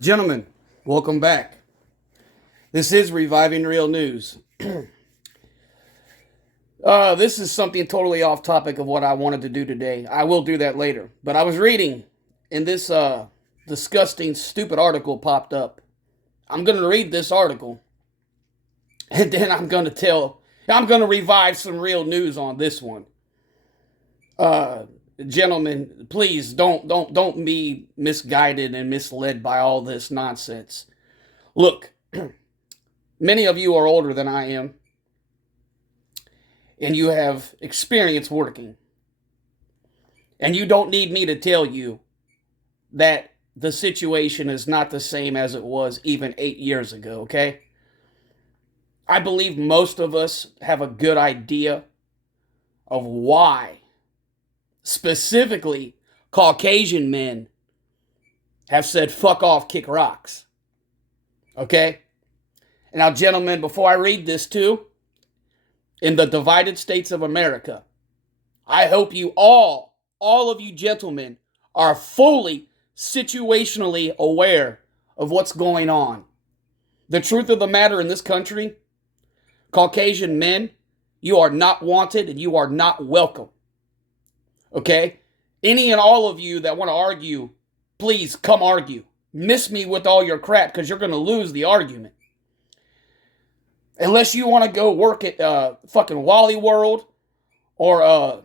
Gentlemen, welcome back. This is Reviving Real News. This is something totally off topic of what I wanted to do today. I will do that later. But I was reading, and this disgusting, stupid article popped up. I'm going to read this article, and then I'm going to revive some real news on this one. Gentlemen, please don't be misguided and misled by all this nonsense. Look, many of you are older than I am, and you have experience working. And you don't need me to tell you that the situation is not the same as it was even 8 years ago, okay? I believe most of us have a good idea of why, specifically, Caucasian men have said, fuck off, kick rocks. Okay? Now, gentlemen, before I read this too, in the divided states of America, I hope you all of you gentlemen, are fully situationally aware of what's going on. The truth of the matter in this country, Caucasian men, you are not wanted and you are not welcome. Okay? Any and all of you that want to argue, please come argue. Miss me with all your crap because you're going to lose the argument. Unless you want to go work at fucking Wally World or,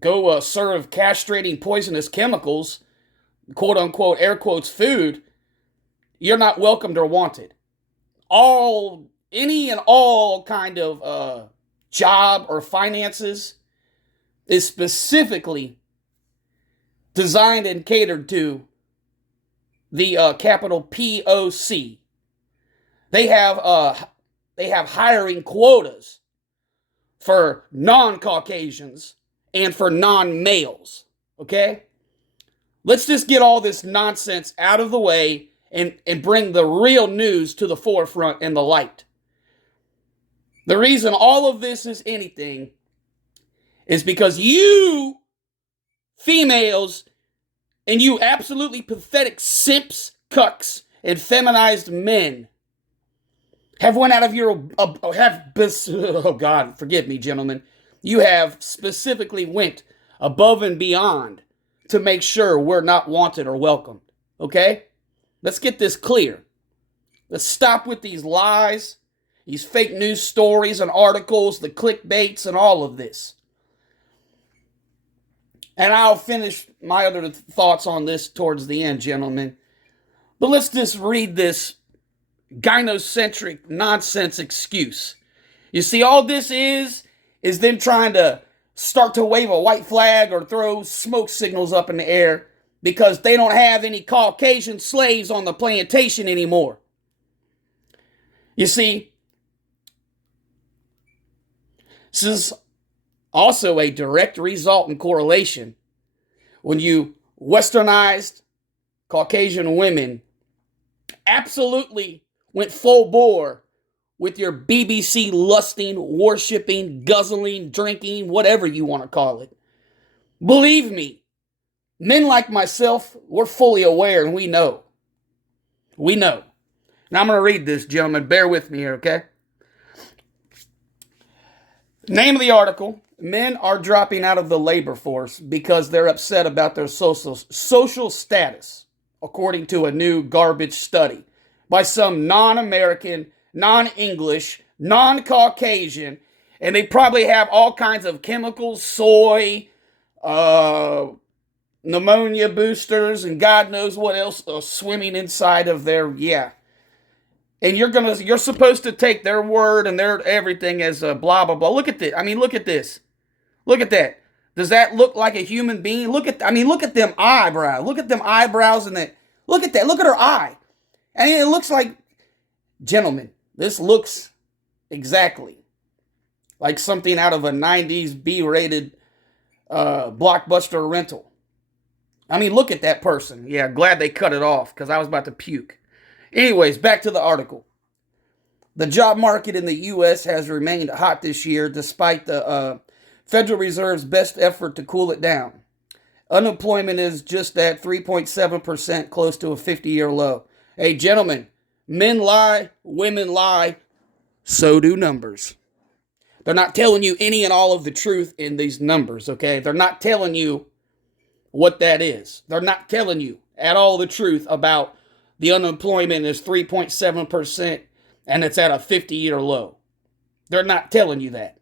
go serve castrating poisonous chemicals, quote unquote, air quotes, food, you're not welcomed or wanted. Any and all kind of job or finances is specifically designed and catered to the capital POC. They have hiring quotas for non-Caucasians and for non-males, okay? Let's just get all this nonsense out of the way and bring the real news to the forefront and the light. The reason all of this is anything is because you females and you absolutely pathetic simps, cucks, and feminized men have went out of your, oh God, forgive me, gentlemen. You have specifically went above and beyond to make sure we're not wanted or welcomed. Okay? Let's get this clear. Let's stop with these lies, these fake news stories and articles, the clickbaits and all of this. And I'll finish my other thoughts on this towards the end, gentlemen. But let's just read this gynocentric nonsense excuse. You see, all this is them trying to start to wave a white flag or throw smoke signals up in the air because they don't have any Caucasian slaves on the plantation anymore. You see, this is also a direct result and correlation when you westernized Caucasian women absolutely went full bore with your BBC lusting, worshipping, guzzling, drinking, whatever you want to call it. Believe me, men like myself, we're fully aware and we know. We know. Now I'm going to read this, gentlemen. Bear with me here, okay? Name of the article: Men are dropping out of the labor force because they're upset about their social status, according to a new garbage study by some non-American, non-English, non-Caucasian, and they probably have all kinds of chemicals, soy, pneumonia boosters, and God knows what else swimming inside of their, And you're supposed to take their word and their everything as a blah blah blah. Look at this. I mean, look at this. Look at that. Does that look like a human being? Look at them eyebrows. Look at them eyebrows and that. Look at that. Look at her eye. I mean, it looks like, gentlemen, this looks exactly like something out of a 90s B-rated blockbuster rental. I mean, look at that person. Yeah, glad they cut it off because I was about to puke. Anyways, back to the article. The job market in the U.S. has remained hot this year despite the Federal Reserve's best effort to cool it down. Unemployment is just at 3.7%, close to a 50-year low. Hey, gentlemen, men lie, women lie, so do numbers. They're not telling you any and all of the truth in these numbers, okay? They're not telling you what that is. They're not telling you at all the truth about the unemployment is 3.7% and it's at a 50-year low. They're not telling you that.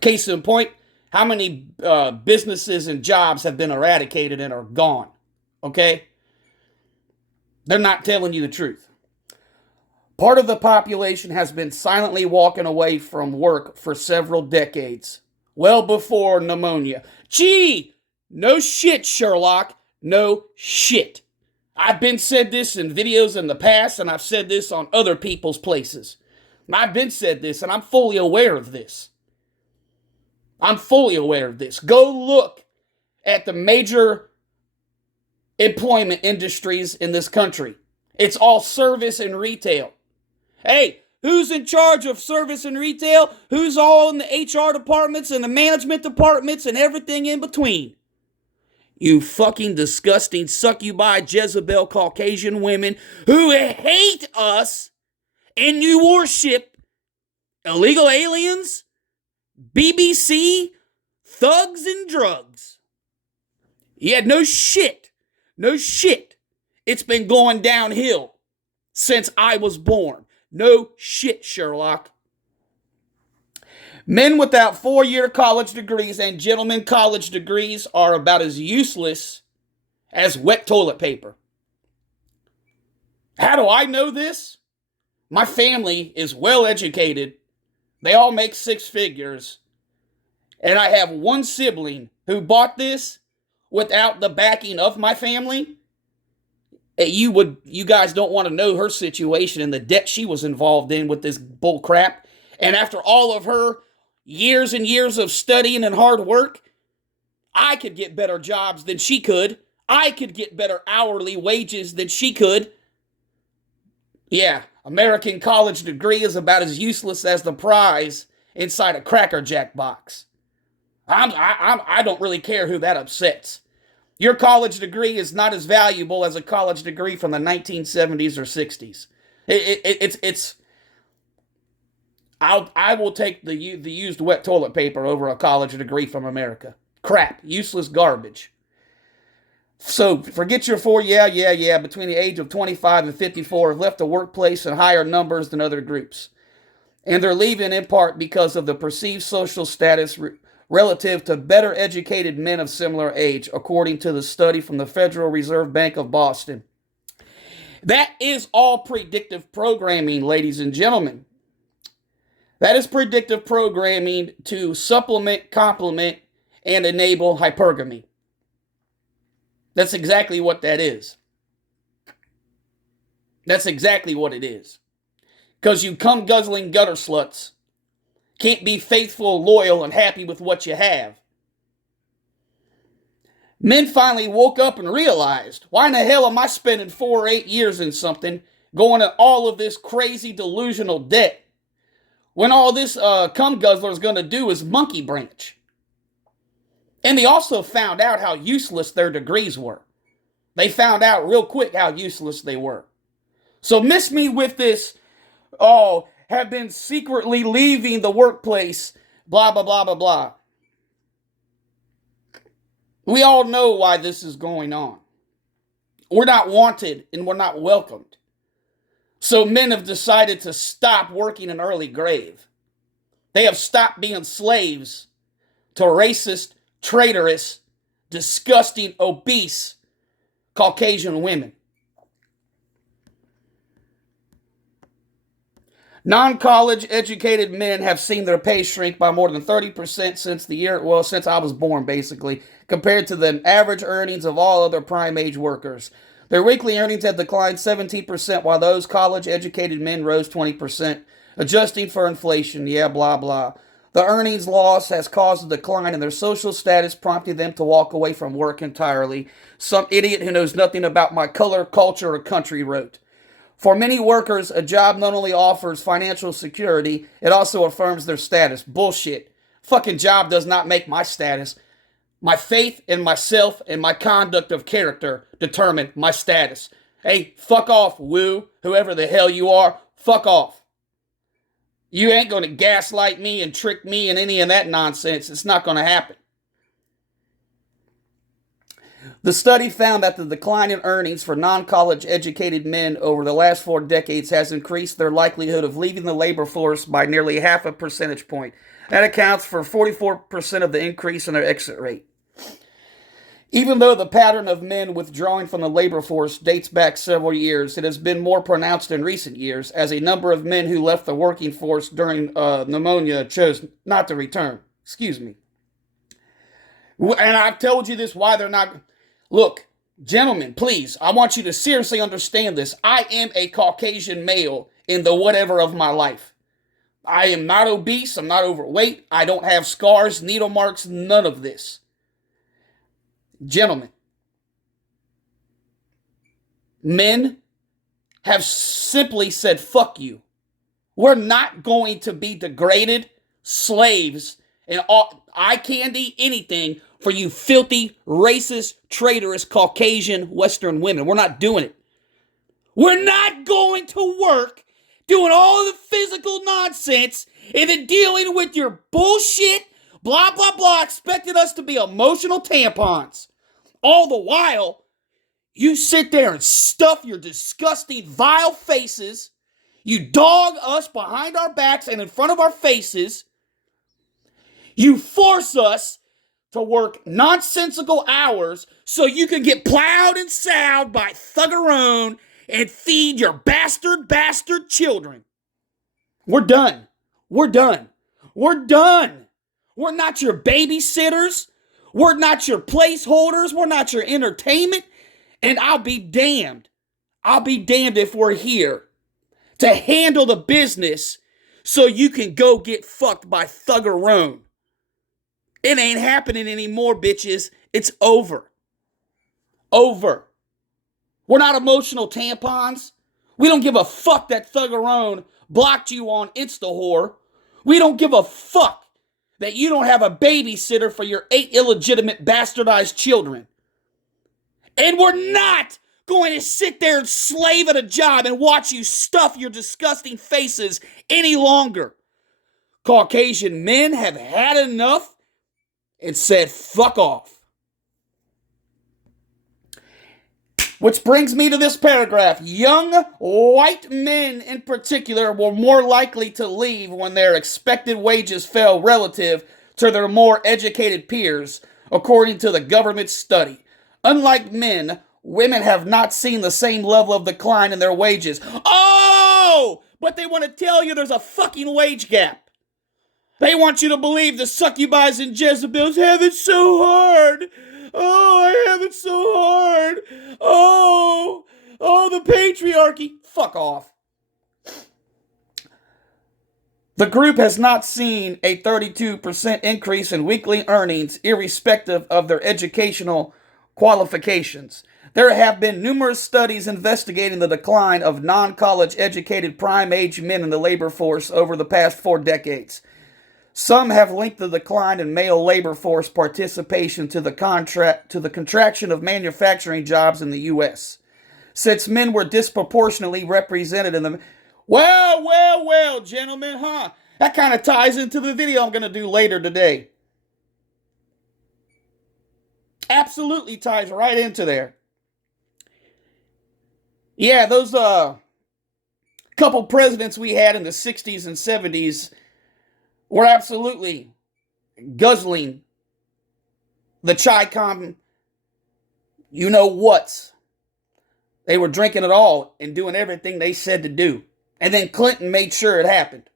Case in point, how many businesses and jobs have been eradicated and are gone? Okay? They're not telling you the truth. Part of the population has been silently walking away from work for several decades, well before pneumonia. Gee, no shit, Sherlock. No shit. I've been said this in videos in the past, and I've said this on other people's places. I've been said this, and I'm fully aware of this. I'm fully aware of this. Go look at the major employment industries in this country. It's all service and retail. Hey, who's in charge of service and retail? Who's all in the HR departments and the management departments and everything in between? You fucking disgusting succubi Jezebel Caucasian women who hate us and you worship illegal aliens, BBC, thugs, and drugs. Yeah, no shit. No shit. It's been going downhill since I was born. No shit, Sherlock. Men without 4-year college degrees and gentlemen college degrees are about as useless as wet toilet paper. How do I know this? My family is well educated. They all make 6 figures. And I have one sibling who bought this without the backing of my family. You guys don't want to know her situation and the debt she was involved in with this bull crap. And after all of her years and years of studying and hard work, I could get better jobs than she could. I could get better hourly wages than she could. Yeah, American college degree is about as useless as the prize inside a Cracker Jack box. I don't really care who that upsets. Your college degree is not as valuable as a college degree from the 1970s or 60s. I will take the used wet toilet paper over a college degree from America. Crap, useless garbage. So forget your 4, between the age of 25 and 54 have left the workplace in higher numbers than other groups. And they're leaving in part because of the perceived social status relative to better educated men of similar age, according to the study from the Federal Reserve Bank of Boston. That is all predictive programming, ladies and gentlemen. That is predictive programming to supplement, complement, and enable hypergamy. That's exactly what that is. That's exactly what it is. Because you cum-guzzling gutter sluts can't be faithful, loyal, and happy with what you have. Men finally woke up and realized, why in the hell am I spending 4 or 8 years in something, going to all of this crazy delusional debt, when all this cum guzzler is going to do is monkey branch? And they also found out how useless their degrees were. They found out real quick how useless they were. So miss me with this, have been secretly leaving the workplace, blah, blah, blah, blah, blah. We all know why this is going on. We're not wanted and we're not welcomed. So men have decided to stop working an early grave. They have stopped being slaves to racist, traitorous, disgusting, obese Caucasian women. Non-college educated men have seen their pay shrink by more than 30% since I was born, basically, compared to the average earnings of all other prime age workers. Their weekly earnings have declined 17%, while those college-educated men rose 20%, adjusting for inflation, blah, blah. The earnings loss has caused a decline in their social status, prompting them to walk away from work entirely. Some idiot who knows nothing about my color, culture, or country wrote. For many workers, a job not only offers financial security, it also affirms their status. Bullshit. Fucking job does not make my status. My faith in myself and my conduct of character determine my status. Hey, fuck off, woo, whoever the hell you are, fuck off. You ain't going to gaslight me and trick me and any of that nonsense. It's not going to happen. The study found that the decline in earnings for non-college educated men over the last 4 decades has increased their likelihood of leaving the labor force by nearly half a percentage point. That accounts for 44% of the increase in their exit rate. Even though the pattern of men withdrawing from the labor force dates back several years, it has been more pronounced in recent years, as a number of men who left the working force during pneumonia chose not to return. Excuse me. And I've told you this, why they're not... Look, gentlemen, please, I want you to seriously understand this. I am a Caucasian male in the whatever of my life. I am not obese, I'm not overweight, I don't have scars, needle marks, none of this. Gentlemen, men have simply said, fuck you. We're not going to be degraded slaves and eye candy, anything for you filthy, racist, traitorous, Caucasian, Western women. We're not doing it. We're not going to work doing all the physical nonsense and then dealing with your bullshit, blah, blah, blah, expecting us to be emotional tampons. All the while, you sit there and stuff your disgusting, vile faces. You dog us behind our backs and in front of our faces. You force us to work nonsensical hours so you can get plowed and sowed by thuggerone and feed your bastard children. We're done. We're done. We're done. We're not your babysitters. We're not your placeholders. We're not your entertainment. And I'll be damned. I'll be damned if we're here to handle the business so you can go get fucked by thuggerone. It ain't happening anymore, bitches. It's over. Over. We're not emotional tampons. We don't give a fuck that thuggerone blocked you on Insta-whore. We don't give a fuck that you don't have a babysitter for your 8 illegitimate bastardized children. And we're not going to sit there and slave at a job and watch you stuff your disgusting faces any longer. Caucasian men have had enough and said, fuck off. Which brings me to this paragraph. Young white men in particular were more likely to leave when their expected wages fell relative to their more educated peers, according to the government study. Unlike men, women have not seen the same level of decline in their wages. Oh, but they want to tell you there's a fucking wage gap. They want you to believe the succubus and Jezebels have it so hard. Oh, I have it so hard. Oh, the patriarchy. Fuck off. The group has not seen a 32% increase in weekly earnings, irrespective of their educational qualifications. There have been numerous studies investigating the decline of non-college educated prime-age men in the labor force over the past 4 decades. Some have linked the decline in male labor force participation to the contraction of manufacturing jobs in the U.S. Since men were disproportionately represented in the... Well, gentlemen, huh? That kind of ties into the video I'm going to do later today. Absolutely ties right into there. Yeah, those couple presidents we had in the 60s and 70s were absolutely guzzling the chai-com, you know what. They were drinking it all and doing everything they said to do. And then Clinton made sure it happened.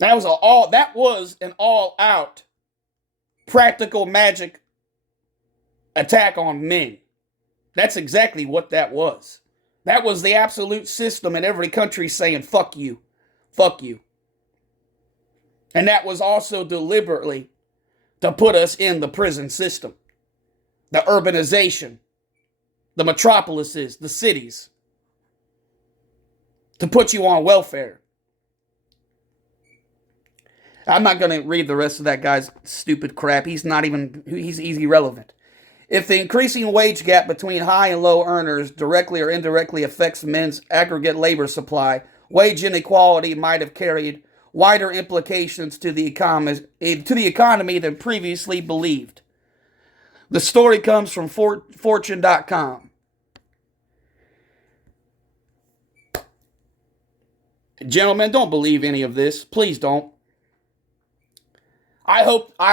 That was an all-out practical magic attack on men. That's exactly what that was. That was the absolute system in every country saying, fuck you. Fuck you. And that was also deliberately to put us in the prison system. The urbanization. The metropolises. The cities. To put you on welfare. I'm not going to read the rest of that guy's stupid crap. He's irrelevant. If the increasing wage gap between high and low earners directly or indirectly affects men's aggregate labor supply, wage inequality might have carried wider implications to the economy than previously believed. The story comes from Fortune.com. Gentlemen, don't believe any of this. Please don't. I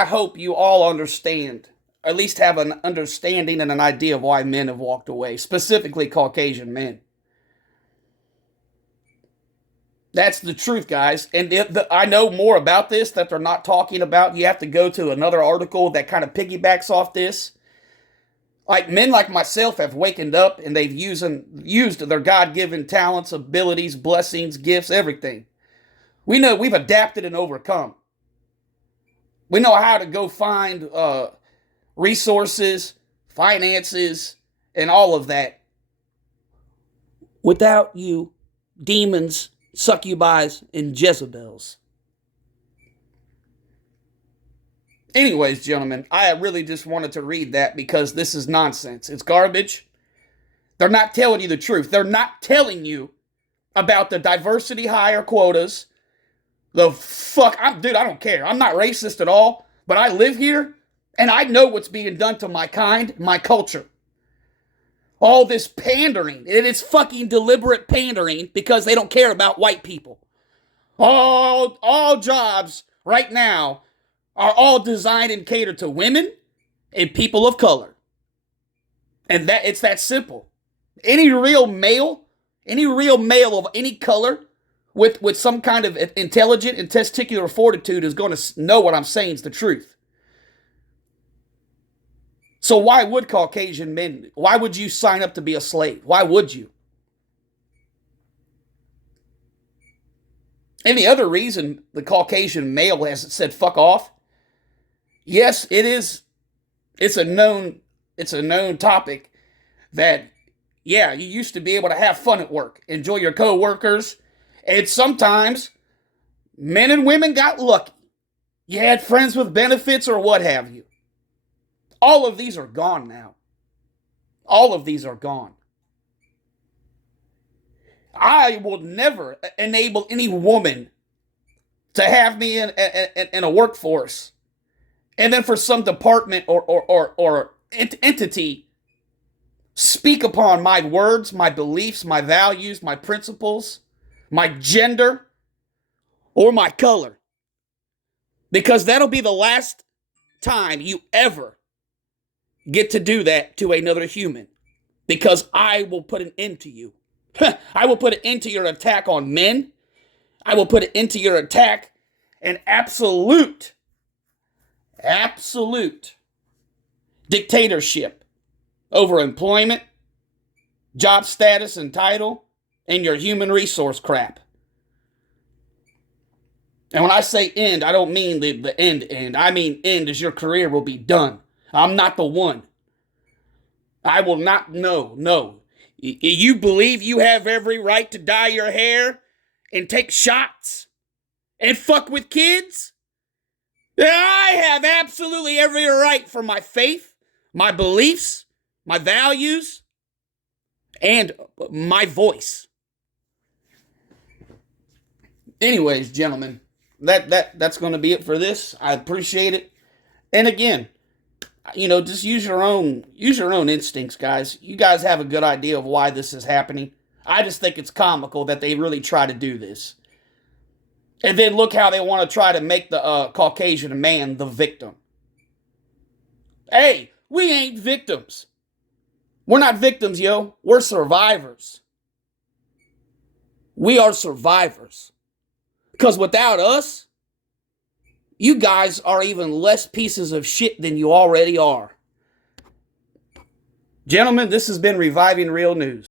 hope you all understand, at least have an understanding and an idea of why men have walked away, specifically Caucasian men. That's the truth, guys. And I know more about this that they're not talking about. You have to go to another article that kind of piggybacks off this. Like, men like myself have wakened up and they've used their God-given talents, abilities, blessings, gifts, everything. We know we've adapted and overcome. We know how to go find resources, finances, and all of that without you demons, succubis, and Jezebels. Anyways, gentlemen, I really just wanted to read that because this is nonsense. It's garbage. They're not telling you the truth. They're not telling you about the diversity hire quotas. Dude, I don't care. I'm not racist at all, but I live here and I know what's being done to my kind, my culture. All this pandering, it is fucking deliberate pandering because they don't care about white people. All jobs right now are all designed and catered to women and people of color. And it's that simple. Any real male of any color with some kind of intelligent and testicular fortitude is going to know what I'm saying is the truth. So why would Caucasian men, why would you sign up to be a slave? Why would you? Any other reason the Caucasian male has said fuck off? Yes, it is. It's a known topic that, yeah, you used to be able to have fun at work, enjoy your co-workers, and sometimes men and women got lucky. You had friends with benefits or what have you. All of these are gone now. All of these are gone. I will never enable any woman to have me in a workforce and then for some department or entity speak upon my words, my beliefs, my values, my principles, my gender, or my color. Because that'll be the last time you ever get to do that to another human. Because I will put an end to you. I will put an end to your attack on men. I will put an end to your attack and absolute dictatorship over employment, job status and title, and your human resource crap. And when I say end, I don't mean the end. I mean end as your career will be done. I'm not the one. I will not, no. You believe you have every right to dye your hair and take shots and fuck with kids? I have absolutely every right for my faith, my beliefs, my values, and my voice. Anyways, gentlemen, that's going to be it for this. I appreciate it. And again, just use your own instincts, guys. You guys have a good idea of why this is happening. I just think it's comical that they really try to do this. And then look how they want to try to make the Caucasian man the victim. Hey, we ain't victims. We're not victims, yo. We're survivors. We are survivors. Because without us, you guys are even less pieces of shit than you already are. Gentlemen, this has been Reviving Real News.